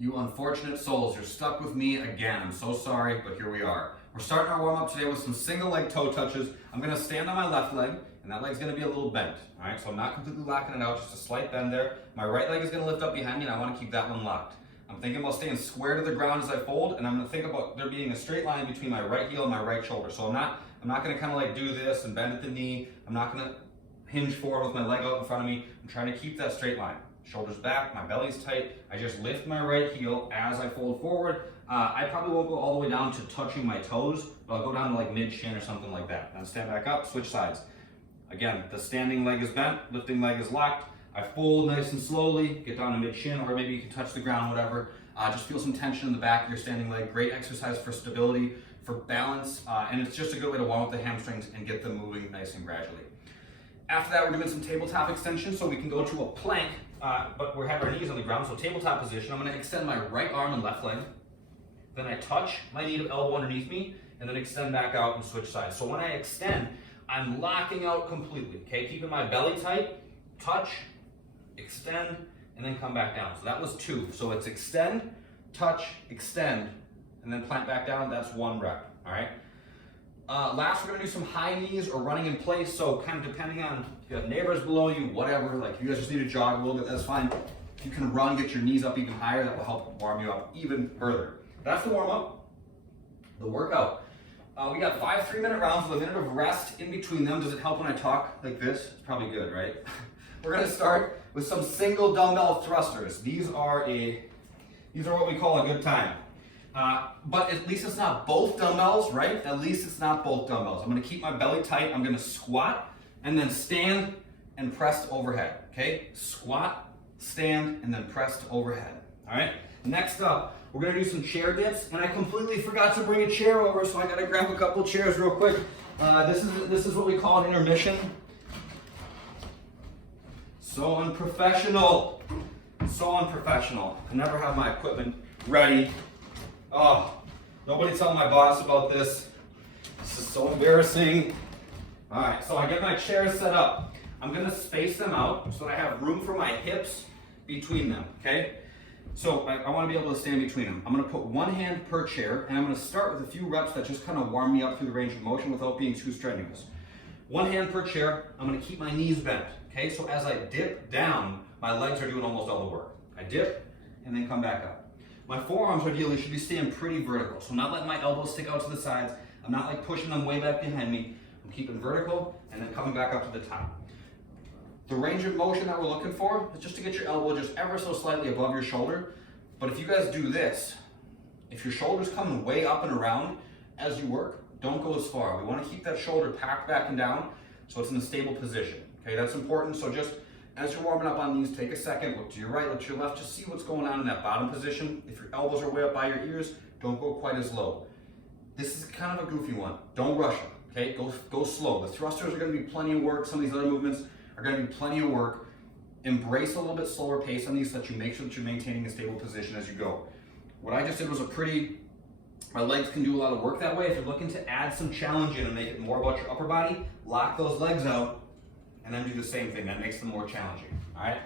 You unfortunate souls, you're stuck with me again. I'm so sorry, but here we are. We're starting our warm-up today with some single leg toe touches. I'm gonna stand on my left leg, and that leg's gonna be a little bent. All right, so I'm not completely locking it out, just a slight bend there. My right leg is gonna lift up behind me, and I wanna keep that one locked. I'm thinking about staying square to the ground as I fold, and I'm gonna think about there being a straight line between my right heel and my right shoulder. So I'm not gonna kind of like do this and bend at the knee. I'm not gonna hinge forward with my leg out in front of me. I'm trying to keep that straight line. Shoulders back, my belly's tight. I just lift my right heel as I fold forward. I probably won't go all the way down to touching my toes, but I'll go down to like mid-shin or something like that. Then stand back up, switch sides. Again, the standing leg is bent, lifting leg is locked. I fold nice and slowly, get down to mid-shin, or maybe you can touch the ground, whatever. Just feel some tension in the back of your standing leg. Great exercise for stability, for balance, and it's just a good way to warm up the hamstrings and get them moving nice and gradually. After that, we're doing some tabletop extension, so we can go to a plank, but we have our knees on the ground, so tabletop position. I'm gonna extend my right arm and left leg. Then I touch my knee to elbow underneath me, and then extend back out and switch sides. So when I extend, I'm locking out completely, okay? Keeping my belly tight, touch, extend, and then come back down. So that was 2. So it's extend, touch, extend, and then plant back down. That's 1 rep, all right? Last, we're gonna do some high knees or running in place. So kind of depending on if you have neighbors below you, whatever, like if you guys just need to jog a little bit, that's fine. If you can run, get your knees up even higher, that will help warm you up even further. That's the warm up. The workout. We got 5 3-minute rounds with a minute of rest in between them. Does it help when I talk like this? It's probably good, right? We're gonna start with some single dumbbell thrusters. These are what we call a good time. But at least it's not both dumbbells, right? At least it's not both dumbbells. I'm gonna keep my belly tight. I'm gonna squat and then stand and press to overhead, okay? Squat, stand, and then press to overhead, all right? Next up, we're gonna do some chair dips, and I completely forgot to bring a chair over, so I gotta grab a couple chairs real quick. This is what we call an intermission. So unprofessional, so unprofessional. I never have my equipment ready. Oh, nobody tell my boss about this. This is so embarrassing. All right, so I get my chairs set up. I'm gonna space them out so that I have room for my hips between them, okay? So I wanna be able to stand between them. I'm gonna put 1 hand per chair, and I'm gonna start with a few reps that just kind of warm me up through the range of motion without being too strenuous. 1 hand per chair, I'm gonna keep my knees bent, okay? So as I dip down, my legs are doing almost all the work. I dip, and then come back up. My forearms ideally should be staying pretty vertical, so I'm not letting my elbows stick out to the sides. I'm not like pushing them way back behind me. I'm keeping vertical, and then coming back up to the top. The range of motion that we're looking for is just to get your elbow just ever so slightly above your shoulder. But if you guys do this, if your shoulder's coming way up and around as you work, don't go as far. We want to keep that shoulder packed back and down so it's in a stable position. Okay, that's important. So just as you're warming up on these, take a second, look to your right, look to your left, just see what's going on in that bottom position. If your elbows are way up by your ears, don't go quite as low. This is kind of a goofy one. Don't rush it, okay? Go slow. The thrusters are gonna be plenty of work. Some of these other movements are gonna be plenty of work. Embrace a little bit slower pace on these so that you make sure that you're maintaining a stable position as you go. What I just did was my legs can do a lot of work that way. If you're looking to add some challenge in and make it more about your upper body, lock those legs out and then do the same thing. That makes them more challenging, all right?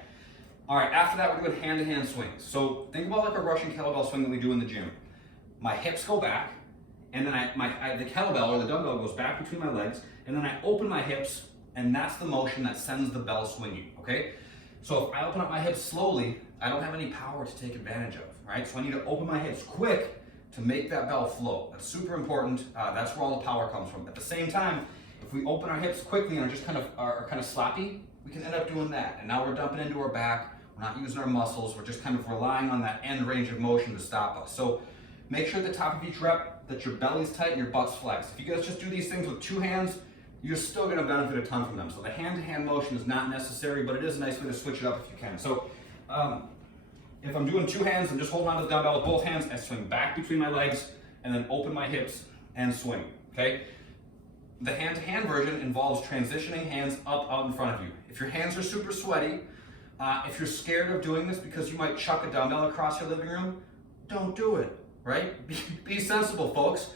All right, after that, we're doing hand-to-hand swings. So think about like a Russian kettlebell swing that we do in the gym. My hips go back, and then the kettlebell or the dumbbell goes back between my legs, and then I open my hips, and that's the motion that sends the bell swinging, okay? So if I open up my hips slowly, I don't have any power to take advantage of, right? So I need to open my hips quick to make that bell flow. That's super important. That's where all the power comes from. At the same time, if we open our hips quickly and are kind of sloppy, we can end up doing that. And now we're dumping into our back. We're not using our muscles. We're just kind of relying on that end range of motion to stop us. So make sure at the top of each rep that your belly's tight and your butt's flexed. If you guys just do these things with 2 hands, you're still gonna benefit a ton from them. So the hand-to-hand motion is not necessary, but it is a nice way to switch it up if you can. So if I'm doing 2 hands, I'm just holding onto the dumbbell with both hands. I swing back between my legs and then open my hips and swing, okay? The hand-to-hand version involves transitioning hands up out in front of you. If your hands are super sweaty, if you're scared of doing this because you might chuck a dumbbell across your living room, don't do it, right? Be sensible, folks.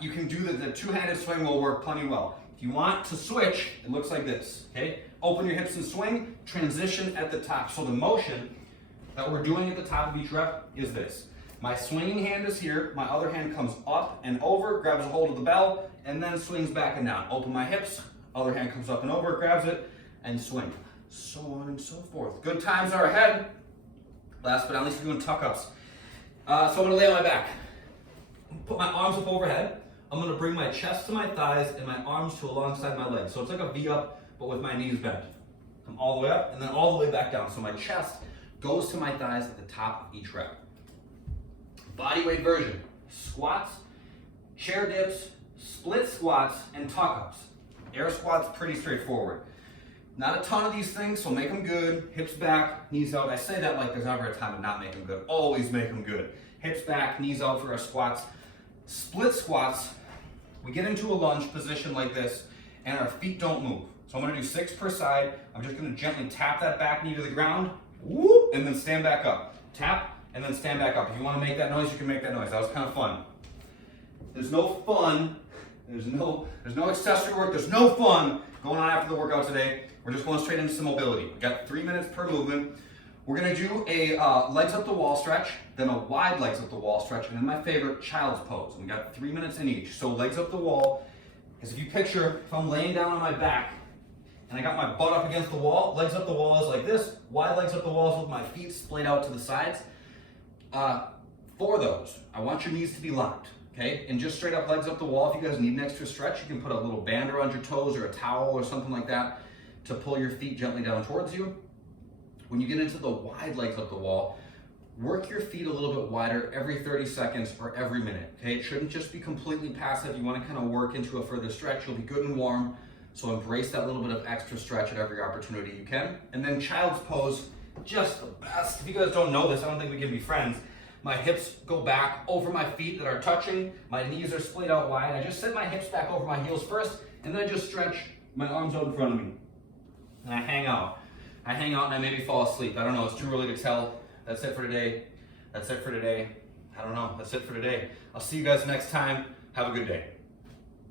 You can do the 2-handed swing will work plenty well. If you want to switch, it looks like this, okay? Open your hips and swing, transition at the top. So the motion that we're doing at the top of each rep is this. My swinging hand is here, my other hand comes up and over, grabs a hold of the bell, and then swings back and down. Open my hips, other hand comes up and over, grabs it, and swing. So on and so forth. Good times are ahead. Last but not least, we're doing tuck-ups. So I'm gonna lay on my back. Put my arms up overhead. I'm gonna bring my chest to my thighs and my arms to alongside my legs. So it's like a V-up, but with my knees bent. Come all the way up and then all the way back down. So my chest goes to my thighs at the top of each rep. Body weight version, squats, chair dips, split squats, and tuck-ups. Air squats, pretty straightforward. Not a ton of these things, so make them good. Hips back, knees out. I say that like there's never a time to not make them good. Always make them good. Hips back, knees out for our squats. Split squats, we get into a lunge position like this, and our feet don't move. So I'm gonna do 6 per side. I'm just gonna gently tap that back knee to the ground, whoop, and then stand back up. Tap, and then stand back up. If you want to make that noise, you can make that noise. That was kind of fun. There's no fun. There's no accessory work. There's no fun going on after the workout today. We're just going straight into some mobility. We got 3 minutes per movement. We're gonna do a legs up the wall stretch, then a wide legs up the wall stretch, and then my favorite, child's pose. And we got 3 minutes in each. So legs up the wall, because if you picture, if I'm laying down on my back and I got my butt up against the wall, legs up the wall is like this. Wide legs up the wall is with my feet splayed out to the sides. For those, I want your knees to be locked, okay? And just straight up legs up the wall. If you guys need an extra stretch, you can put a little band around your toes or a towel or something like that to pull your feet gently down towards you. When you get into the wide legs up the wall, work your feet a little bit wider every 30 seconds or every minute, okay? It shouldn't just be completely passive. You want to kind of work into a further stretch. You'll be good and warm, so embrace that little bit of extra stretch at every opportunity you can. And then child's pose, just the best. If you guys don't know this, I don't think we can be friends. My hips go back over my feet that are touching. My knees are splayed out wide. I just set my hips back over my heels first, and then I just stretch my arms out in front of me. And I hang out. I hang out and I maybe fall asleep. I don't know, it's too early to tell. That's it for today. That's it for today. I don't know, that's it for today. I'll see you guys next time. Have a good day.